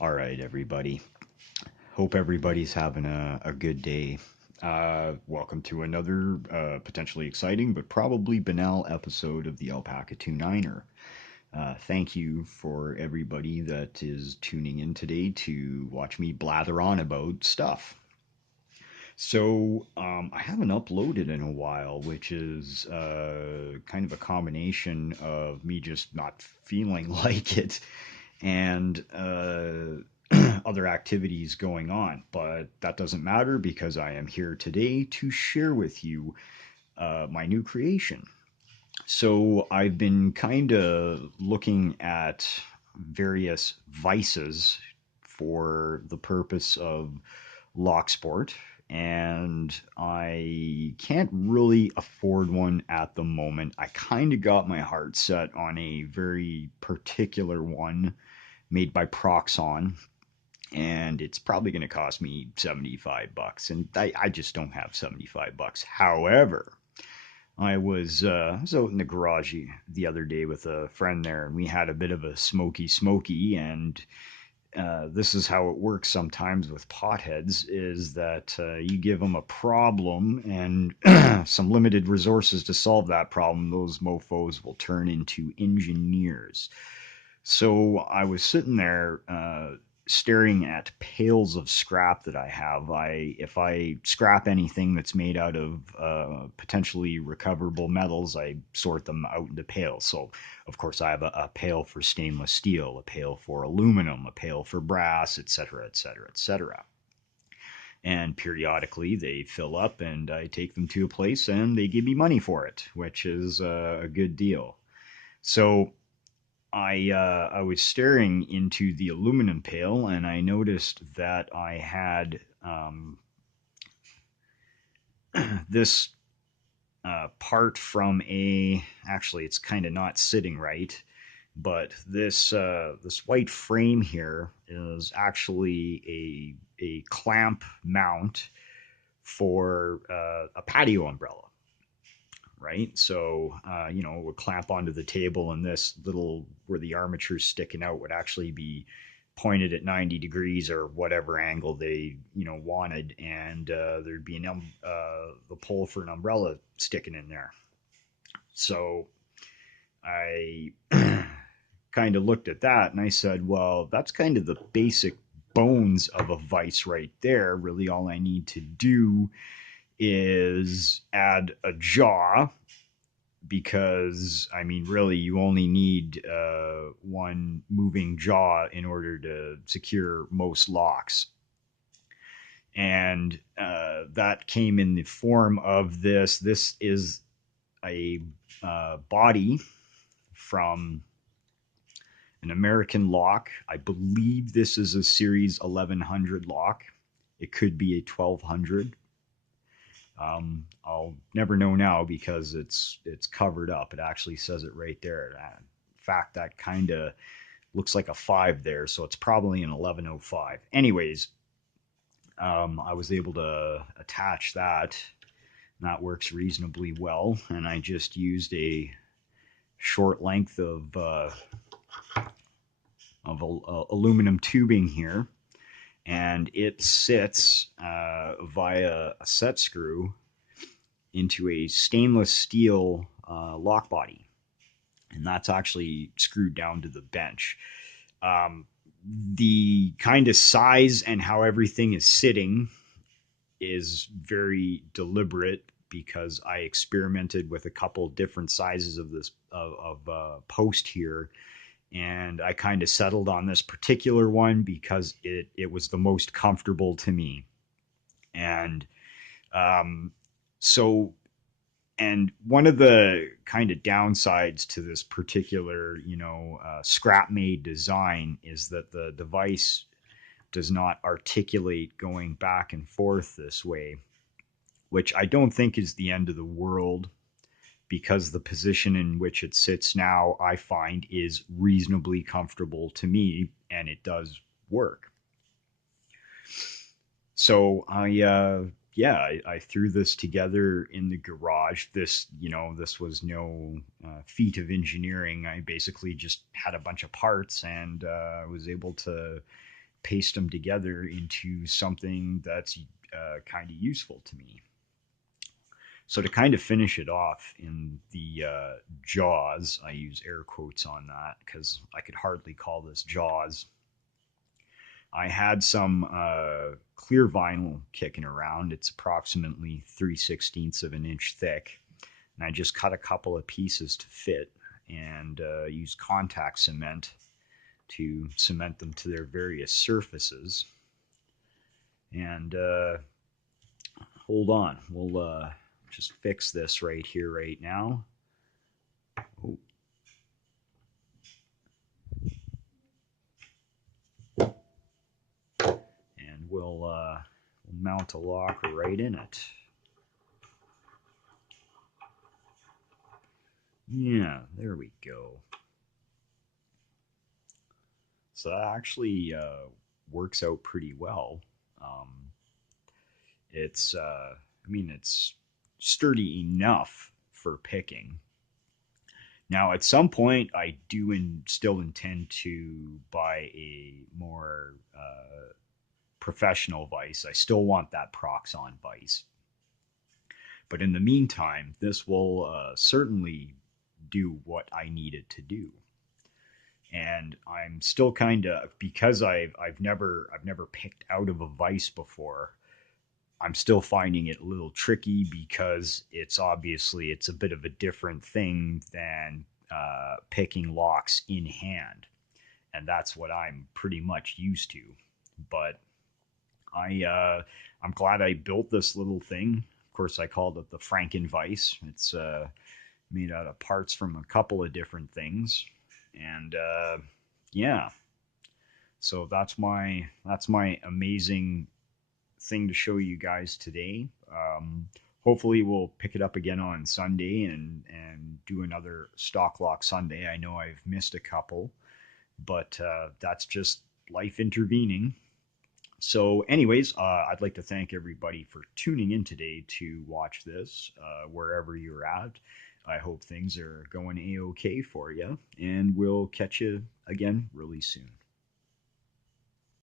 All right, everybody. Hope everybody's having a good day. Welcome to another potentially exciting but probably banal episode of the Alpaca 29er. Thank you for everybody that is tuning in today to watch me blather on about stuff. I haven't uploaded in a while, which is kind of a combination of me just not feeling like it and other activities going on. But that doesn't matter because I am here today to share with you my new creation. So I've been kind of looking at various vices for the purpose of lock sport, and I can't really afford one at the moment. I kind of got my heart set on a very particular one made by Proxon, and it's probably going to cost me $75, and I just don't have $75. However, I was out in the garage the other day with a friend there, and we had a bit of a smoky, and this is how it works sometimes with potheads: is that you give them a problem and some limited resources to solve that problem. Those mofo's will turn into engineers. So I was sitting there staring at pails of scrap that I have. If I scrap anything that's made out of potentially recoverable metals, I sort them out into pails. So of course I have a pail for stainless steel, a pail for aluminum, a pail for brass, etc., etc., etc. And periodically they fill up, and I take them to a place, and they give me money for it, which is a good deal. So I was staring into the aluminum pail, and I noticed that I had this part from a, actually it's kind of not sitting right, but this white frame here is actually a clamp mount for a patio umbrella, right? So, it would clamp onto the table, and this little, where the armature's sticking out, would actually be pointed at 90 degrees or whatever angle they, wanted. And there'd be the pole for an umbrella sticking in there. So I kind of looked at that and I said, well, that's kind of the basic bones of a vise right there. Really, all I need to do is add a jaw, because I mean, really, you only need one moving jaw in order to secure most locks. And that came in the form of this. This is a body from an American lock. I believe this is a Series 1100 lock. It could be a 1200. I'll never know now because it's covered up. It actually says it right there. In fact, that kind of looks like a 5 there, so it's probably an 1105. Anyways, I was able to attach that. And that works reasonably well, and I just used a short length of aluminum tubing here, and it sits via a set screw into a stainless steel lock body, and that's actually screwed down to the bench. Um, the kind of size and how everything is sitting is very deliberate, because I experimented with a couple different sizes of this post here, and I kind of settled on this particular one because it was the most comfortable to me. And um, so and one of the kind of downsides to this particular, scrap made design is that the device does not articulate going back and forth this way, which I don't think is the end of the world, because the position in which it sits now, I find, is reasonably comfortable to me, and it does work. So I yeah, I threw this together in the garage. This was no feat of engineering. I basically just had a bunch of parts and was able to paste them together into something that's kind of useful to me. So to kind of finish it off in the jaws, I use air quotes on that because I could hardly call this jaws. I had some clear vinyl kicking around. It's approximately 3/16 of an inch thick. And I just cut a couple of pieces to fit and used contact cement to cement them to their various surfaces. And hold on, we'll just fix this right here, right now. Oh, and we'll mount a lock right in it. Yeah, there we go. So that actually works out pretty well. Um, it's sturdy enough for picking. Now, at some point, I do still intend to buy a more professional vise. I still want that Proxon vise. But in the meantime, this will certainly do what I need it to do. And I'm still kind of, because I've never picked out of a vise before. I'm still finding it a little tricky because it's a bit of a different thing than picking locks in hand, and that's what I'm pretty much used to. But I'm glad I built this little thing. Of course, I called it the FrankenVise. It's made out of parts from a couple of different things, and yeah. So that's my amazing thing to show you guys today. Hopefully, we'll pick it up again on Sunday and do another stock lock Sunday. I know I've missed a couple, but that's just life intervening. So, anyways, I'd like to thank everybody for tuning in today to watch this, wherever you're at. I hope things are going a okay for you, and we'll catch you again really soon.